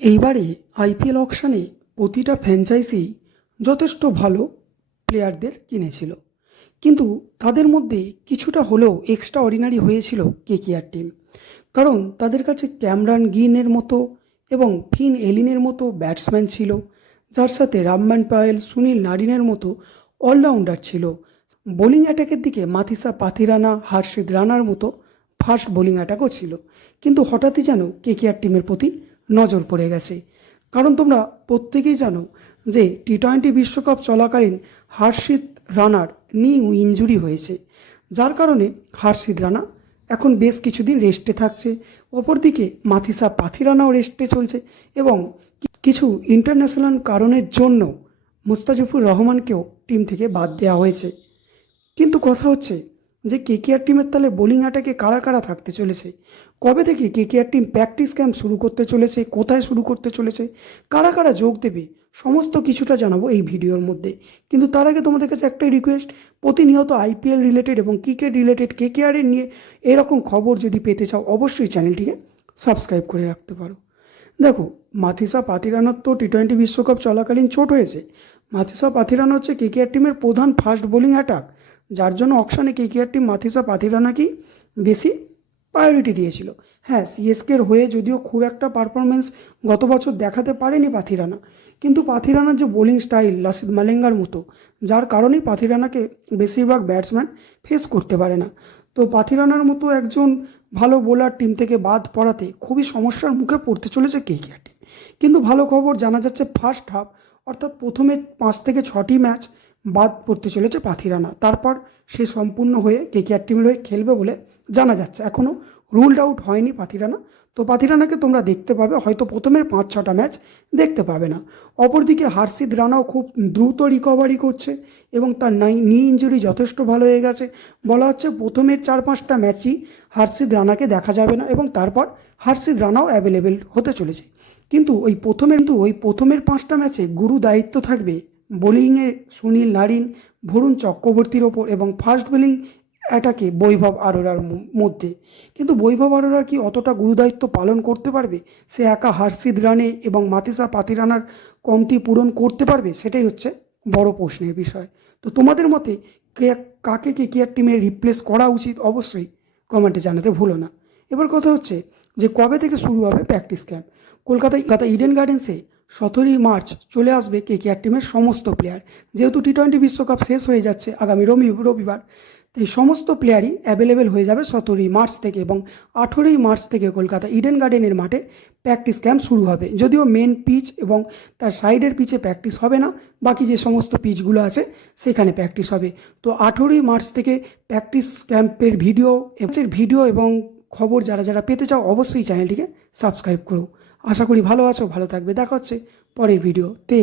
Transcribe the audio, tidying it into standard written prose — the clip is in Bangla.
এইবারে আইপিএল অকশানে প্রতিটা ফ্র্যাঞ্চাইজি যথেষ্ট ভালো প্লেয়ারদের কিনেছিল, কিন্তু তাদের মধ্যে কিছুটা হলেও এক্সট্রা অর্ডিনারি হয়েছিল কেকেআর টিম। কারণ তাদের কাছে ক্যামরান গিনের মতো এবং ফিন এলিনের মতো ব্যাটসম্যান ছিল, যার সাথে রামমান পায়েল, সুনীল নারিনের মতো অলরাউন্ডার ছিল। বোলিং অ্যাটাকের দিকে মাথিসা পাথিরানা, হার্ষিদ রানার মতো ফাস্ট বোলিং অ্যাটাকও ছিল। কিন্তু হঠাৎই যেন কেকেআর টিমের প্রতি নজর পড়ে গেছে। কারণ তোমরা প্রত্যেকেই জানো যে টি-20 বিশ্বকাপ চলাকালীন হার্ষিদ রানার নি ইনজুরি হয়েছে, যার কারণে হার্ষিদ রানা এখন বেশ কিছুদিন রেস্টে থাকছে। অপরদিকে মাথিসা পাথিরানাও রেস্টে চলছে এবং কিছু ইন্টারন্যাশনাল কারণের জন্য মুস্তাফিজুর রহমানকেও টিম থেকে বাদ দেওয়া হয়েছে। কিন্তু কথা হচ্ছে যে কেকেআর টিমের তাহলে বোলিং অ্যাটাকে কারা কারা থাকতে চলেছে, কবে থেকে কেকেআর টিম প্র্যাকটিস ক্যাম্প শুরু করতে চলেছে, কোথায় শুরু করতে চলেছে, কারা কারা যোগ দেবে, সমস্ত কিছুটা জানাবো এই ভিডিওর মধ্যে। কিন্তু তার আগে তোমাদের কাছে একটাই রিকোয়েস্ট, প্রতিনিয়ত আইপিএল রিলেটেড এবং ক্রিকেট রিলেটেড কেকেআরের নিয়ে এরকম খবর যদি পেতে চাও অবশ্যই চ্যানেলটিকে সাবস্ক্রাইব করে রাখতে পারো। দেখো, মাথিসা পাথিরানার তো টি-20 বিশ্বকাপ চলাকালীন চোট হয়েছে। মাথিসা পাথিরানা হচ্ছে কেকেআর টিমের প্রধান ফাস্ট বোলিং অ্যাটাক, যার জন্য অকশানে কেকেআর টিম মাথিসা পাথিরানাকেই বেশি প্রায়োরিটি দিয়েছিল। হ্যাঁ, সিএসকের হয়ে যদিও খুব একটা পারফরমেন্স গত বছর দেখাতে পারেনি পাথিরানা, কিন্তু পাথিরানার যে বোলিং স্টাইল লাসিদ মালিঙ্গার মতো, যার কারণেই পাথিরানাকে বেশিরভাগ ব্যাটসম্যান ফেস করতে পারে না। তো পাথিরানার মতো একজন ভালো বোলার টিম থেকে বাদ পড়াতে খুবই সমস্যার মুখে পড়তে চলেছে কেকেআর টিম। কিন্তু ভালো খবর জানা যাচ্ছে, ফার্স্ট হাফ অর্থাৎ প্রথমে 5 থেকে 6টি ম্যাচ বাদ পড়তে চলেছে পাথিরানা, তারপর সে সম্পূর্ণ হয়ে কেকেআর টিমের হয়ে খেলবে বলে জানা যাচ্ছে। এখনও রুলড আউট হয়নি পাথিরানা, তো পাথিরানাকে তোমরা দেখতে পাবে, হয়তো প্রথমের 5-6টা ম্যাচ দেখতে পাবে না। অপরদিকে হার্ষিদ রানাও খুব দ্রুত রিকভারি করছে এবং তার নি ইঞ্জুরি যথেষ্ট ভালো হয়ে গেছে। বলা হচ্ছে প্রথমের 4-5টা ম্যাচই হার্ষিদ রানাকে দেখা যাবে না এবং তারপর হার্ষিদ রানাও অ্যাভেলেবেল হতে চলেছে। কিন্তু ওই প্রথমের 5টা ম্যাচে গুরু দায়িত্ব থাকবে বোলিংয়ে সুনীল নারিন, বরুণ চক্রবর্তীর ওপর এবং ফাস্ট বোলিং অ্যাটাকে বৈভব আরোরার মধ্যে। কিন্তু বৈভব আরোরা কি অতটা গুরুদায়িত্ব পালন করতে পারবে? সে একা হার্ষিদ রানে এবং মাথিসা পাথিরানার কমতি পূরণ করতে পারবে? সেটাই হচ্ছে বড় প্রশ্নের বিষয়। তো তোমাদের মতে কাকে কেকেআর টিমে রিপ্লেস করা উচিত অবশ্যই কমেন্টে জানাতে ভুলো না। এবার কথা হচ্ছে যে কবে থেকে শুরু হবে প্র্যাকটিস ক্যাম্প। কলকাতায় ইডেন গার্ডেন্সে 17ই মার্চ চলে আসবে কেকেআর টিমের সমস্ত প্লেয়ার। যেহেতু টি-20 বিশ্বকাপ শেষ হয়ে যাচ্ছে আগামী রবিবার, তো এই সমস্ত প্লেয়ারই অ্যাভেলেবেল হয়ে যাবে 17ই মার্চ থেকে এবং 18ই মার্চ থেকে কলকাতা ইডেন গার্ডেনের মাঠে প্র্যাকটিস ক্যাম্প শুরু হবে। যদিও মেন পিচ এবং তার সাইডের পিচে প্র্যাকটিস হবে না, বাকি যে সমস্ত পিচগুলো আছে সেখানে প্র্যাকটিস হবে। তো 18ই মার্চ থেকে প্র্যাকটিস ক্যাম্পের ভিডিও এবং খবর যারা যারা পেতে চাও অবশ্যই চ্যানেলটিকে সাবস্ক্রাইব করো। আশা করি ভালো আছো, ভালো থাকবে। দেখা হচ্ছে পরের ভিডিওতে।